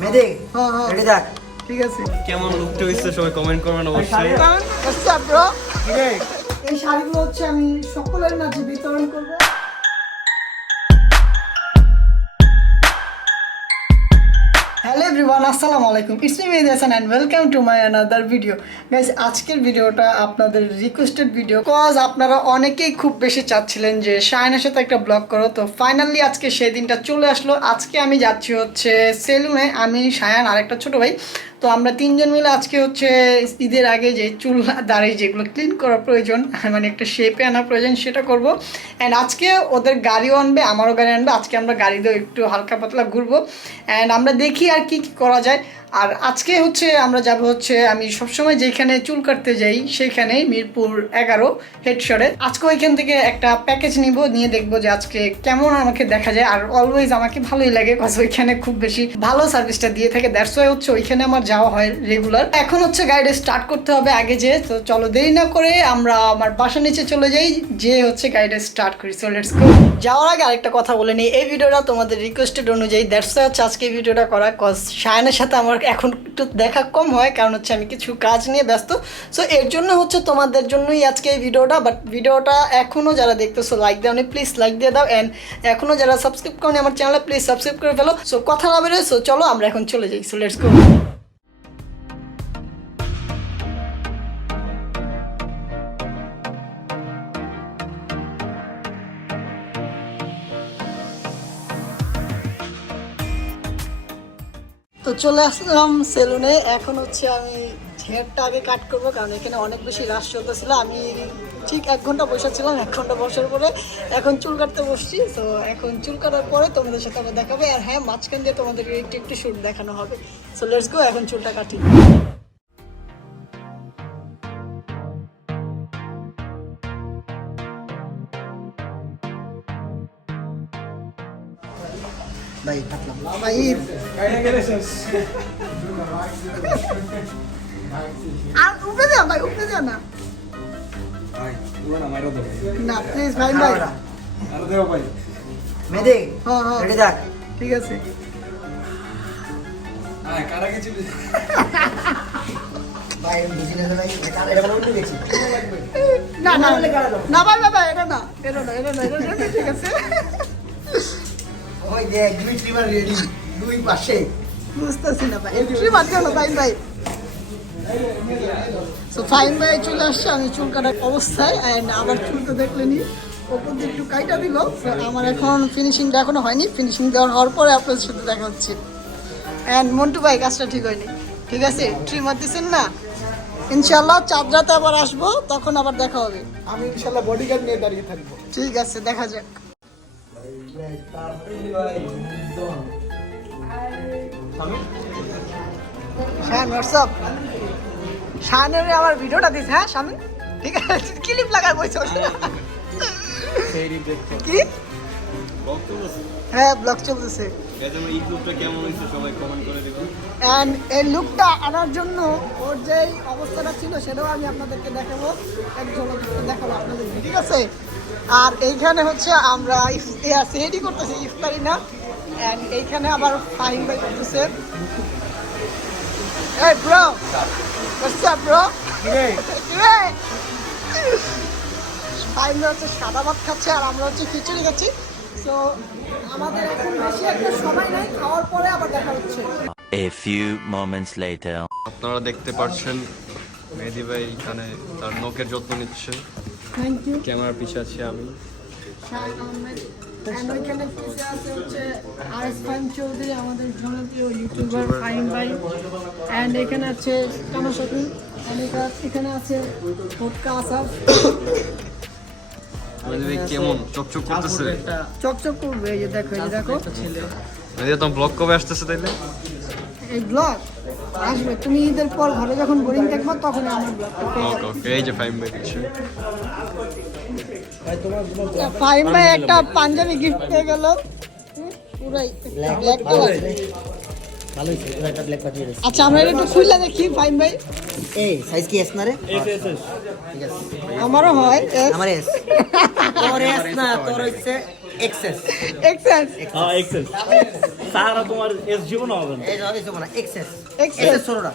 মেহেদি হ্যাঁ হ্যাঁ রেডি থাক। ঠিক আছে। কেমন লুকটা হইছে সবাই কমেন্ট করবেন অবশ্যই। What's up, bro? এই শাড়িগুলো হচ্ছে আমি সকলের মাঝে বিতরণ করব। হ্যালো এভরিওয়ান, আসসালামু আলাইকুম। It's me Mehedi Hasan and welcome to my another video. Guys, আজকের ভিডিওটা আপনাদের রিকোয়েস্টেড ভিডিও, কজ আপনারা অনেকেই খুব বেশি চাচ্ছিলেন যে শাহিনের সাথে একটা ব্লগ করো। তো ফাইনালি আজকে সেই দিনটা চলে আসলো। আজকে আমি যাচ্ছি হচ্ছে সেলুনে, আমি শায়ান আর একটা ছোটো ভাই। তো আমরা তিনজন মিলে আজকে হচ্ছে ঈদের আগে যে চুল দাড়ি যেগুলো ক্লিন করা প্রয়োজন, মানে একটা শেপে আনা প্রয়োজন, সেটা করব। অ্যান্ড আজকে ওদের গাড়িও আনবে, আমারও গাড়ি আনবে। আজকে আমরা গাড়ি দিয়ে একটু হালকা পাতলা ঘুরবো অ্যান্ড আমরা দেখি আর কি কি করা যায়। আর আজকে হচ্ছে আমরা যাব হচ্ছে, আমি সবসময় যেখানে চুল কাটতে যাই সেখানেই মিরপুর 11 হেডশরে। আজকে ওইখান থেকে একটা প্যাকেজ নিয়ে দেখবো যে আজকে কেমন আমাকে দেখা যায়। আর অলওয়েজ আমাকে ভালোই লাগে, কজ ওইখানে খুব বেশি ভালো সার্ভিসটা দিয়ে থাকে। দ্যাটস ওয়াই হচ্ছে ওইখানে আমার যাওয়া হয় রেগুলার। এখন হচ্ছে গাড়িটা স্টার্ট করতে হবে আগে যে, তো চলো দেরি না করে আমরা আমার বাসার নিচে চলে যাই, যে হচ্ছে গাড়িটা স্টার্ট করি। So let's go. যাওয়ার আগে আরেকটা কথা বলে নিই, এই ভিডিওটা তোমাদের রিকোয়েস্টেড অনুযায়ী, দ্যাটস ওয়াই হচ্ছে আজকে এই ভিডিওটা করা। কজ শায়ানের সাথে আমার এখন একটু দেখা কম হয়, কারণ হচ্ছে আমি কিছু কাজ নিয়ে ব্যস্ত। সো এর জন্য হচ্ছে তোমাদের জন্যই আজকে এই ভিডিওটা। বাট ভিডিওটা এখনও যারা দেখতেছো লাইক দাও নি, প্লিজ লাইক দিয়ে দাও। অ্যান্ড এখনও যারা সাবস্ক্রাইব করনি আমার চ্যানেলে, প্লিজ সাবস্ক্রাইব করে ফেলো। সো কথা না বেরোয়, সো চলো আমরা এখন চলে যাই। So let's go. তো চলে আসলাম সেলুনে। এখন হচ্ছে আমি হেয়ারটা আগে কাট করবো, কারণ এখানে অনেক বেশি রাশ চলতেছিল। আমি ঠিক 1 ঘন্টা বসেছিলাম, 1 ঘন্টা বসার পরে এখন চুল কাটতে বসছি। তো এখন চুল কাটার পরে তোমাদের সাথে আবার দেখাবে। আর হ্যাঁ, মাঝখান দিয়ে তোমাদেরকে একটু একটু শুট দেখানো হবে। সো লেটস গো, এখন চুলটা কাটি। ভাই কাটলাম। ভাই আর উপরে যা ভাই, উপরে যা না, ভাই তুমি না মাইরা দাও। না প্লিজ ভাই ভাই। আর দেও ভাই। মেহেদি হ্যাঁ হ্যাঁ রেডি থাক। ঠিক আছে। হ্যাঁ কারা গেছিল? ভাই আমি বুঝি না যে ভাই এটা বলে উঠে গেছি। না না না ভাই ভাই ভাই, এটা না, এটা না, এটা না, এটা না, ঠিক আছে। ওই যে দুই ট্রিমার রেডি, দুই পাশে। বুঝতেছি না ভাই, এন্ট্রি বাদ গেল ফাইন ভাই। সো ফাইন ভাই চলে আসছে, আমি চুল কাটার অবস্থায়। অ্যান্ড আবার চুলটা দেখলেনি, ওপর দিয়ে একটু কাইটা দিল। সো আমার এখন ফিনিশিংটা এখনো হয়নি, ফিনিশিং দেওয়ার হওয়ার পরে আপনাদের সাথে দেখা হচ্ছে। অ্যান্ড মন্টু ভাই কাজটা ঠিক হয়নি, ঠিক আছে? ট্রিমার দিচ্ছেন না, ইনশাল্লাহ চাঁদ রাতে আবার আসবো, তখন আবার দেখা হবে। আমি ইনশাল্লাহ বডিগার্ড নিয়ে দাঁড়িয়ে থাকবো। ঠিক আছে, দেখা যাক। শাহান হোয়াটসঅ্যাপ, শাহানের আমার ভিডিওটা দিস। হ্যাঁ স্বামী, ঠিক আছে, ক্লিপ লাগাই বইছ কি? হ্যাঁ ব্লগ চলতেছে। এই লুকটা কেমন হইছে সবাই কমেন্ট করে দিবেন। অ্যান্ড এই লুকটা আনার জন্য ওর যে অবস্থাটা ছিল সেটাও আমি আপনাদেরকে দেখাবো, এক ঝলক দেখাবো আপনাদেরকে, ঠিক আছে? আর এইখানে হচ্ছে আমরা সেহেরি করতেছি, ইফতারি না। অ্যান্ড এইখানে আবার ফাহিম ভাই করতেছে। এই bro, what's up bro? Fahim ভাই হচ্ছে সাদা ভাত খাচ্ছে আর আমরা হচ্ছে খিচুড়ি খাচ্ছি। তো আমাদের এখন বেশি একটা সময় নাই, খাওয়ার পরে আবার দেখা হচ্ছে। A few moments later. আপনারা দেখতে পাচ্ছেন মেহেদি ভাই এখানে তার নখের যত্ন নিচ্ছে। Thank you. ক্যামেরার পিছে আছি আমি। শাহান আহমেদ। And ওইখানে পিছে আছে হচ্ছে আরএস ফাহিম চৌধুরী, আমাদের জনপ্রিয় ইউটিউবার ফাহিম ভাই। অ্যান্ড এখানে আছে কানো শপিং, এখানে আছে ভোটকা আসাফ। মেহেদি ভাই কেমন চকচক করতেছে? চকচক করবে, এই যে দেখো, এই যে দেখো। মেহেদি তোমার ব্লগ কবে আসতেছে তাইলে? এই ব্লগ আসবে তুমি ঈদের পর ঘরে যখন বোরিং থাকবো তখন আমার ব্লগটা পেয়ে ওকে ওকে, এই যে ফাইম ভাই দিচ্ছে। ফাহিম ভাই একটা পাঞ্জাবি গিফট পেয়ে গেল, পুরাই ব্ল্যাক কালার। ভালো হইছে, এবার একটা ব্ল্যাক পাঠিয়ে দিছি। আচ্ছা আমরা এটা একটু খুললে দেখি ফাহিম ভাই। এই সাইজ কি এস না রে? ঠিক আছে। আমারও হয় আমার এস। তোর এস না, তোর হইছে এক্সেস এক্সেস হ্যাঁ এক্সেল সারা তোমার এস জীবন হবে না এই যাবে তো না এক্সেস এক্সেস এক্সেস ছোটটা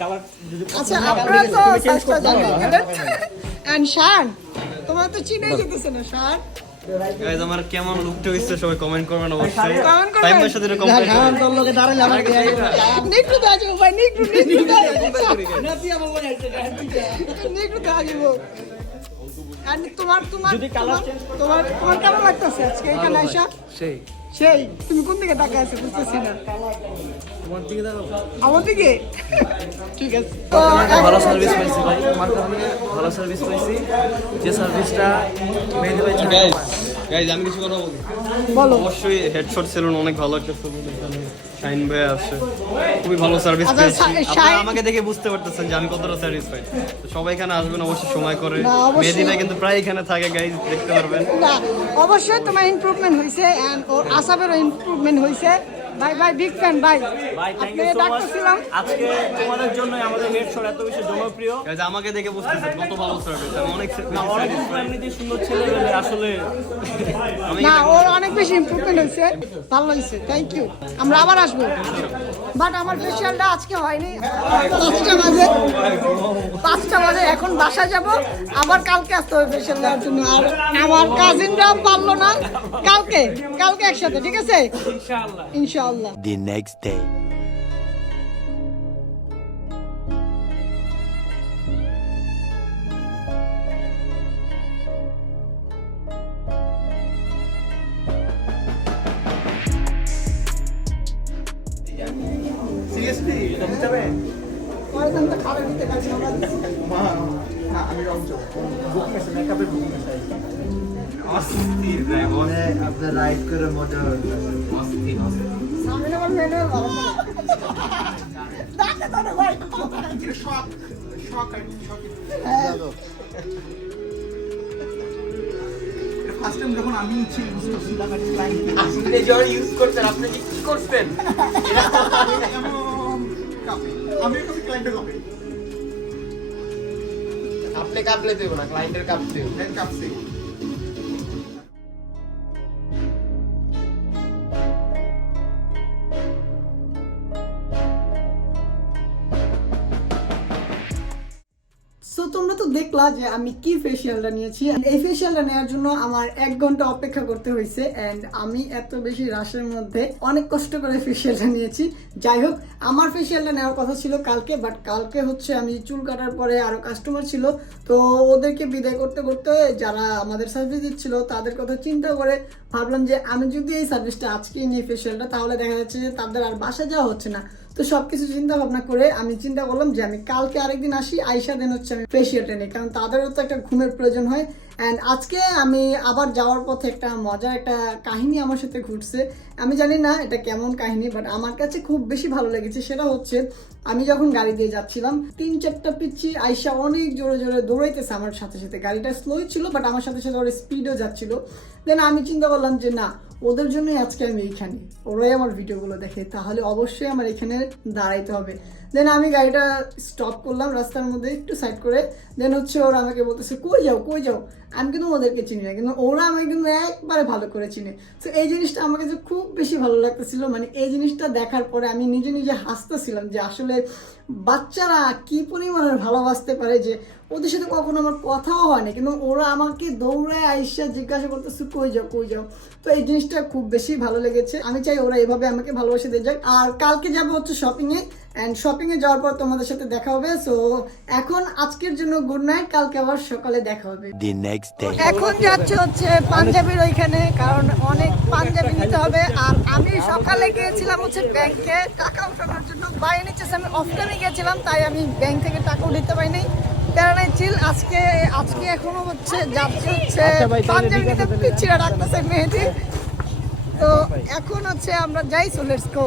আচ্ছা আপনারা তো সাজটা জানেন এন্ড শান তোমার তো চিনেই যেতেছে না শান গাইজ আমার কেমন লুকটা হইছে সবাই কমেন্ট করবেন অবশ্যই Comment করবেন। টাইমের সাথে কমেন্ট গান তোর লোকে দাঁড়ালে আমার নিকটু দাজু ভাই নিকটু নিকটু দাজু এন্ড তোমার তোমার যদি colour change তোমার তোমার কেমন লাগতেছে আজকে এখানে আইসা সেই তুমি কোন দিকে তাকায় আছো বুঝতেছি না আমার দিকে ঠিক আছে তো ভালো সার্ভিস পাইছি ভাই আমার কারণে ভালো সার্ভিস পাইছি যে সার্ভিসটা মেহেদি ভাই ছাড়া গাইজ আমি কিছু কথা বলি বলো অবশ্যই হেডশট সেলুন অনেক ভালো একটা সেলুন এখানে শাইন ভাই আছে খুবই ভালো সার্ভিস আচ্ছা, পেয়েছি শাইন- আপনারা আমাকে দেখে বুঝতে পারতেছেন যে আমি কতটা স্যাটিসফাইড তো সবাই এখানে আসবেন অবশ্যই সময় করে না, অবশ্যই। মেহেদি ভাই কিন্তু প্রায় এখানে থাকে গাইজ দেখতে পারবেন না অবশ্যই তোমার ইমপ্রুভমেন্ট হয়েছে এন্ড ওর আসাবেরও ইমপ্রুভমেন্ট হয়েছে ভাই ভাই বিগ ফ্যান ভাই ভাই থ্যাংক আপনি ইউ সো মাচ ডাকতেছিলাম আজকে তোমাদের জন্যই আমাদের হেডশট এত বেশি জনপ্রিয় গাইজ আমাকে দেখে বুঝতেছেন কত ভালো সার্ভিস আমি অনেক না অনেক এমনিতে সুন্দর ছেলে পেলে আসলে আমি না ওর অনেক বেশি ইমপ্রুভমেন্ট হয়েছে ভালো হয়েছে থ্যাংক ইউ আমরা আবার আসবো বাট আমার ফেশিয়ালটা আজকে হয়নি 5টা বাজে এখন বাসা যাব আবার কালকে আসতে হবে ফেশিয়াল দেওয়ার জন্য আর আমার কাজিনরা পারলো না কালকে কালকে একসাথে ঠিক আছে ইনশাআল্লাহ The next day. সিরিয়াসলি এটা বুঝতে হবে কয়জন তো খাবার দিতে পারছি না না আমি রং চোখ বুকিং আছে মেকআপের বুকিং আছে অস্থির ভাই আপনার রাইড করে মজা অস্থির সামনে আমার মেনে ভালো না দাঁড়া দাঁড়া ভাই শখ শখ আর শখ ফার্স্ট টাইম যখন আমি ছিল আপনি যখন ইউজ করতেন আপনি কি করতেন আমি একটা ক্লায়েন্টের কাপে আপনি কাপলে দেব না ক্লায়েন্টের কাপ দেব কাপসে সো তোমরা তো দেখলা যে আমি কি ফেশিয়ালটা নিয়েছি And এই ফেশিয়ালটা নেওয়ার জন্য আমার 1 ঘন্টা অপেক্ষা করতে হয়েছে এন্ড আমি এত বেশি রাশের মধ্যে অনেক কষ্ট করে ফেশিয়ালটা নিয়েছি যাই হোক আমার ফেশিয়ালটা নেওয়ার কথা ছিল কালকে বাট কালকে হচ্ছে আমি চুল কাটার পরে আরো কাস্টমার ছিল তো ওদেরকে বিদায় করতে করতে যারা আমাদের সার্ভিস দিচ্ছিল তাদের কথা চিন্তা করে ভাবলাম যে আমি যদি এই সার্ভিসটা আজকেই নিই ফেশিয়ালটা তাহলে দেখা যাচ্ছে যে তাদের আর বাসা যাওয়া হচ্ছে না তো সবকিছু চিন্তা ভাবনা করে আমি চিন্তা করলাম যে আমি কালকে আরেকদিন আসি আইসা দেন হচ্ছে আমি ফেশিয়ালটা নিই কারণ তাদেরও তো একটা ঘুমের প্রয়োজন হয় অ্যান্ড আজকে আমি আবার যাওয়ার পথে একটা মজার একটা কাহিনী আমার সাথে ঘটছে আমি জানি না এটা কেমন কাহিনী বাট আমার কাছে খুব বেশি ভালো লেগেছে সেটা হচ্ছে আমি যখন গাড়ি দিয়ে যাচ্ছিলাম 3-4টা পিচ্ছি আইসা অনেক জোরে জোরে দৌড়াইতেছে আমার সাথে সাথে গাড়িটা স্লোই ছিল বাট আমার সাথে সাথে ওরা স্পিডও যাচ্ছিল দেন আমি চিন্তা করলাম যে না ওদের জন্যই আজকে আমি এইখানে ওরাই আমার ভিডিওগুলো দেখে তাহলে অবশ্যই আমার এখানে দাঁড়াইতে হবে দেন আমি গাড়িটা স্টপ করলাম রাস্তার মধ্যে একটু সাইড করে দেন হচ্ছে ওরা আমাকে বলতেছে কই যাও আমি কিন্তু ওদেরকে চিনি না কিন্তু ওরা আমাকে কিন্তু একবারে ভালো করে চিনে তো এই জিনিসটা আমার কাছে খুব বেশি ভালো লাগতেছিল মানে এই জিনিসটা দেখার পরে আমি নিজে নিজে হাসতেছিলাম যে আসলে বাচ্চারা কি পরিমাণে ভালোবাসতে পারে যে ওদের সাথে কখনো আমার কথাও হয় না কিন্তু ওরা আমাকে দৌড়ায় আইসা জিজ্ঞাসা করতেছে কই যাও তো এই জিনিসটা খুব বেশি ভালো লেগেছে আমি চাই ওরা এভাবে আমাকে ভালোবাসে দিয়ে যাক আর কালকে যাবো হচ্ছে শপিংয়ে অ্যান্ড শপিংয়ে যাওয়ার পর তোমাদের সাথে দেখা হবে সো এখন আজকের জন্য গুড নাইট কালকে আবার সকালে দেখা হবে The next day. এখন যাচ্ছে হচ্ছে পাঞ্জাবির ওইখানে কারণ অনেক পাঞ্জাবি নিতে হবে আর আমি সকালে গিয়েছিলাম হচ্ছে ব্যাংকে টাকা উঠানোর জন্য বাইরে নিচে আমি অফ টাইমে গিয়েছিলাম তাই আমি ব্যাংক থেকে টাকা উঠাতে পারিনি প্যারানাই চিল আজকে এখনো হচ্ছে যাচ্ছে হচ্ছে পাঞ্জাবি নিতে পিছিয়ে রাখতেছে মেহেদি তো এখন হচ্ছে আমরা যাই so let's go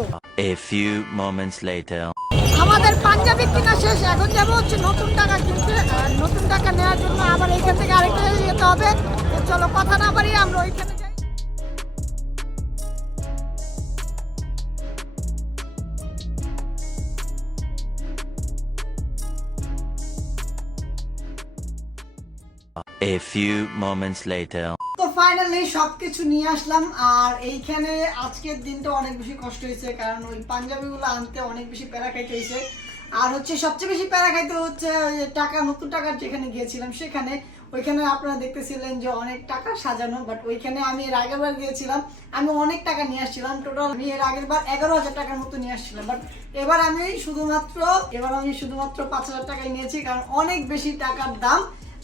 A few moments later. আমাদের পাঞ্জাবি কিনা শেষ এখন যাবো হচ্ছে নতুন টাকা কিনতে আর নতুন টাকা নেওয়ার জন্য আবার এইখান থেকে আরেকটা জায়গায় যেতে হবে তো চলো কথা না বাড়িয়ে আমরা ওইখানে যাই A few moments later. তো ফাইনালি সবকিছু নিয়ে আসলাম। আর এইখানে আজকের দিনটা অনেক বেশি কষ্ট হয়েছে, কারণ ওই পাঞ্জাবিগুলো আনতে অনেক বেশি প্যারা খাইতে হয়েছে। আর হচ্ছে সবচেয়ে বেশি প্যারা খাইতে হচ্ছে ওই টাকা, নতুন টাকার যেখানে গিয়েছিলাম সেখানে। ওইখানে আপনারা দেখতেছিলেন যে অনেক টাকা সাজানো, বাট ওইখানে আমি এর আগের বার গিয়েছিলাম, আমি অনেক টাকা নিয়ে আসছিলাম। টোটাল আমি এর আগের বার 11,000 টাকার মতো নিয়ে আসছিলাম, বাট এবার আমি শুধুমাত্র 5,000 টাকাই নিয়েছি, কারণ অনেক বেশি টাকার দাম।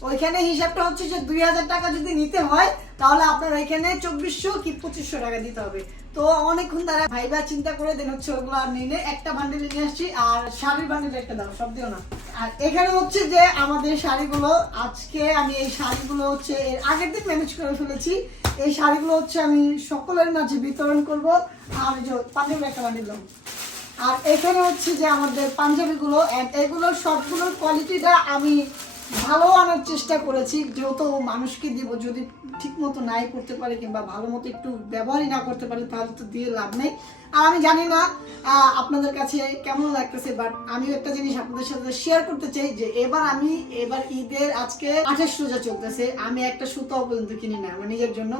ওইখানে হিসাবটা হচ্ছে যে 2,000 টাকা যদি নিতে হয় তাহলে আপনার ওইখানে 2,400 কি 2,500 টাকা দিতে হবে। তো অনেকক্ষণ তারা ভাইবা চিন্তা করে দেন হচ্ছে ওগুলো আর নিয়ে একটা বান্ডিল নিয়ে আসছি, আর শাড়ির বান্ডিল একটা দাও, সব দিও না। আর এখানে হচ্ছে যে আমাদের শাড়িগুলো, আজকে আমি এই শাড়িগুলো হচ্ছে এর আগের দিন ম্যানেজ করে ফেলেছি। এই শাড়িগুলো হচ্ছে আমি সকলের মাঝে বিতরণ করব। আর যে পাঞ্জাবি একটা বান্ডিল দাও। আর এখানে হচ্ছে যে আমাদের পাঞ্জাবিগুলো, এগুলো সবগুলোর কোয়ালিটিটা আমি ভালো আনার চেষ্টা করেছি, যেহেতু মানুষকে দিব, যদি ঠিক মতো নাই করতে পারে কিংবা ভালো মতো একটু ব্যবহারই না করতে পারে তাহলে তো দিয়ে লাভ নেই। আর আমি জানি না আপনাদের কাছে কেমন লাগতেছে, বাট আমি একটা জিনিস আপনাদের সাথে শেয়ার করতে চাই যে এবার ঈদের আজকে 28 রোজা চলতেছে, আমি একটা সুতাও পর্যন্ত কিনি না আমার নিজের জন্য।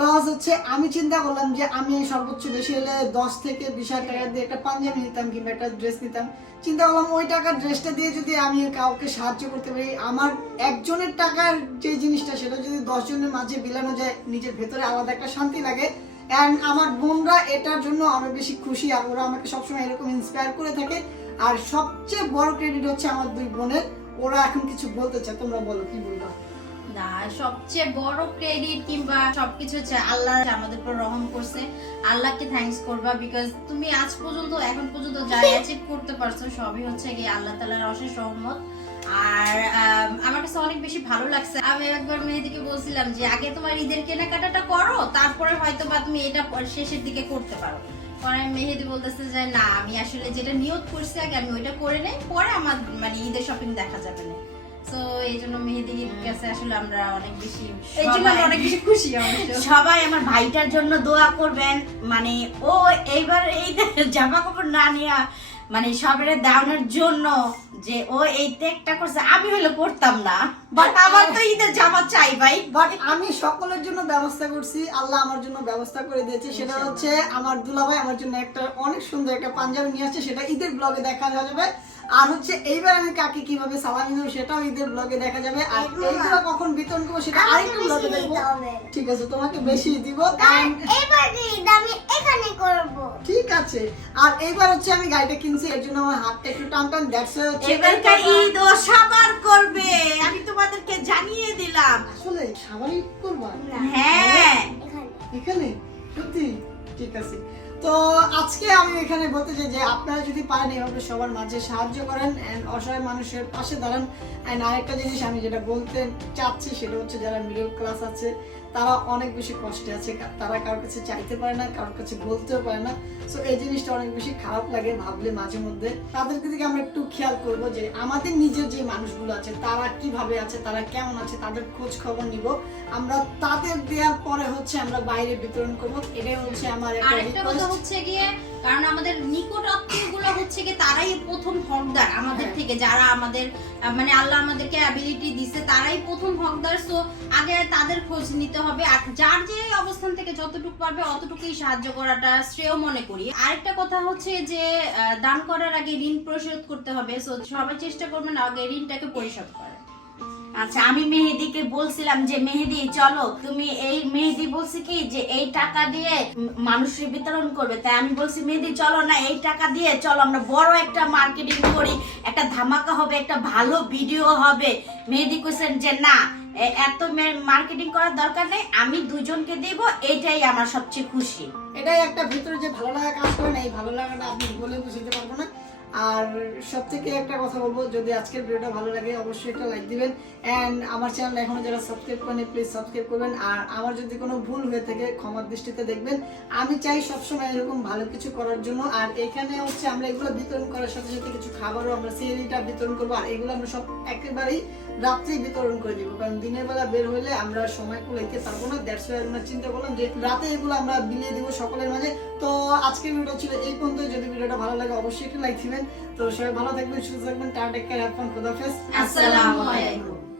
কজ হচ্ছে আমি চিন্তা করলাম যে আমি সর্বোচ্চ বেশি হলে 10 থেকে 20,000 টাকা দিয়ে একটা পাঞ্জাবি নিতাম কিংবা একটা ড্রেস নিতাম। চিন্তা করলাম ওই টাকার ড্রেসটা দিয়ে যদি আমি কাউকে সাহায্য করতে পারি, আমার একজনের টাকার যে জিনিসটা সেটা যদি 10 জনের মাঝে বিলানো যায়, নিজের ভেতরে আলাদা একটা শান্তি লাগে। অ্যান্ড আমার বোনরা এটার জন্য আমি বেশি খুশি, আর ওরা আমাকে সবসময় এরকম ইন্সপায়ার করে থাকে। আর সবচেয়ে বড় ক্রেডিট হচ্ছে আমার 2 বোনের, ওরা এখন কিছু বলতে চায়, তোমরা বলো কি বলবা? না, সবচেয়ে বড় ক্রেডিট কিংবা সবকিছু হচ্ছে আল্লাহ আমাদের উপর রহম করছে। আল্লাহকে থ্যাঙ্কস করবা, বিকজ তুমি আজ পর্যন্ত এখন পর্যন্ত যা অ্যাচিভ করতে পারছো সবই হচ্ছে কি আল্লাহ তাআলার অশেষ রহমত। আর আমার কাছে অনেক বেশি ভালো লাগছে। আমি একবার মেহেদিকে বলছিলাম যে আগে তোমার ঈদের কেনাকাটাটা করো, তারপরে হয়তো বা তুমি এটা শেষের দিকে করতে পারো। পরে মেহেদি বলতেছে যে না, আমি আসলে যেটা নিয়ত করছি আগে আমি ওইটা করে নেই, পরে আমার মানে ঈদের শপিং দেখা যাবে না। তো এই জন্য মেহেদির কাছে আসলে আমরা অনেক বেশি, এই জন্য আমরা অনেক বেশি খুশি। সবাই আমার ভাইটার জন্য দোয়া করবেন, মানে ও এইবার এই জামা কাপড় না নিয়ে মানে সবারে দেওয়ানোর জন্য যে ও এই ত্যাগটা করছে, আমি হলে করতাম না, বাট আমার তো ঈদের জামা চাই ভাই। বাট আমি সকলের জন্য ব্যবস্থা করছি, আল্লাহ আমার জন্য ব্যবস্থা করে দিয়েছে। সেটা হচ্ছে আমার দুলাভাই আমার জন্য একটা অনেক সুন্দর একটা পাঞ্জাবি নিয়ে আসছে, সেটা ঈদের ব্লগে দেখা যাবে। আর হচ্ছে এইবার আমি কাকে কিভাবে সালামি দেবো সেটাও ঈদের ব্লগে দেখা যাবে। আর এইগুলো কখন বিতরণ করবো সেটা আরেকটু ব্লগে দেখবো। ঠিক আছে, তোমাকে বেশি দিব, এবার ঈদ আমি এখানে করব। ঠিক আছে। আর এইবার হচ্ছে আমি গাড়িটা কিনছি, এর জন্য আমার হাতটা একটু টান টান দেখছে। এবারকার ঈদ ও সবার করবে, আমি তোমাদেরকে জানিয়ে দিলাম। আসলে সবারই করবা? হ্যাঁ, এখানে সত্যি? ঠিক আছে। তো আজকে আমি এখানে বলতে চাই যে আপনারা যদি পারেন এভাবে সবার মাঝে সাহায্য করেন এন্ড অসহায় মানুষের পাশে দাঁড়ান। এন্ড আরেকটা জিনিস আমি যেটা বলতে চাচ্ছি সেটা হচ্ছে যারা মিডল ক্লাস আছে তারা অনেক বেশি কষ্টে আছে, তারা কারোর কাছে চাইতে পারে না, কারোর কাছে বলতেও পারে না। সো এই জিনিসটা অনেক বেশি খারাপ লাগে ভাবলে মাঝে মধ্যে। তাদেরকে দিকে আমরা একটু খেয়াল করবো যে আমাদের নিজের যে মানুষগুলো আছে তারা কিভাবে আছে, তারা কেমন আছে, তাদের খোঁজ খবর নিব। আমরা তাদের দেওয়ার পরে হচ্ছে আমরা বাইরে বিতরণ করবো। এটাই হচ্ছে আমার আরেকটা কথা হচ্ছে গিয়ে, কারণ আমাদের নিকট আত্মীয় গুলো হচ্ছে গিয়ে তারাই প্রথম হকদার আমাদের থেকে, যারা আমাদের মানে আল্লাহ আমাদেরকে অ্যাবিলিটি দিছে তারাই প্রথম হকদার। সো আগে তাদের খোঁজ নিতে হবে, আর যার যে অবস্থান থেকে যতটুকু পারবে অতটুকুই সাহায্য করাটা শ্রেয় মনে করি। আরেকটা কথা হচ্ছে যে দান করার আগে ঋণ পরিশোধ করতে হবে। সো সবাই চেষ্টা করবেন আগে ঋণটাকে পরিশোধ করার। আচ্ছা, আমি মেহেদিকে বলছিলাম যে মেহেদি চলো, তুমি এই মেহেদি বলছি কি যে এই টাকা দিয়ে মানুষের বিতরণ করবে, তাই আমি বলছি মেহেদি চলো না, এই টাকা দিয়ে চলো আমরা বড় একটা মার্কেটিং করি, একটা ধামাকা হবে, একটা ভালো ভিডিও হবে। মেহেদি কইছেন যে না, এত মার্কেটিং করার দরকার নেই, আমি 2 জনকে দিব, এটাই আমার সবচেয়ে খুশি। এটাই একটা ভিতরে যে ভালো লাগা কাজ করে না, এই ভালো লাগাটা আপনি বলে বুঝতে পারবো না। আর সব থেকে একটা কথা বলবো, যদি আজকের ভিডিওটা ভালো লাগে অবশ্যই একটা লাইক দিবেন। অ্যান্ড আমার চ্যানেল এখনো যারা সাবস্ক্রাইব করেন প্লিজ সাবস্ক্রাইব করবেন। আর আমার যদি কোনো ভুল হয়ে থাকে ক্ষমার দৃষ্টিতে দেখবেন। আমি চাই সবসময় এরকম ভালো কিছু করার জন্য। আর এখানে হচ্ছে আমরা এগুলো বিতরণ করার সাথে সাথে কিছু খাবারও আমরা সিএরিটা বিতরণ করবো। আর এগুলো আমরা সব একেবারেই রাত্রেই বিতরণ করে দিব, কারণ দিনের বেলা বের হইলে আমরা সময় কুলাইতে পারবো না। দ্যাটস ওয়াই আমরা চিন্তা করলাম যে রাতে এগুলো আমরা বিলিয়ে দিব সকলের মাঝে। তো আজকের ভিডিও ছিল এই পর্যন্ত। যদি ভিডিওটা ভালো লাগে অবশ্যই একটু লাইক দিবেন। তো সবাই ভালো থাকবেন, সুস্থ থাকবেন, tata, take care, have fun, খোদা হাফেজ, আসসালামু আলাইকুম।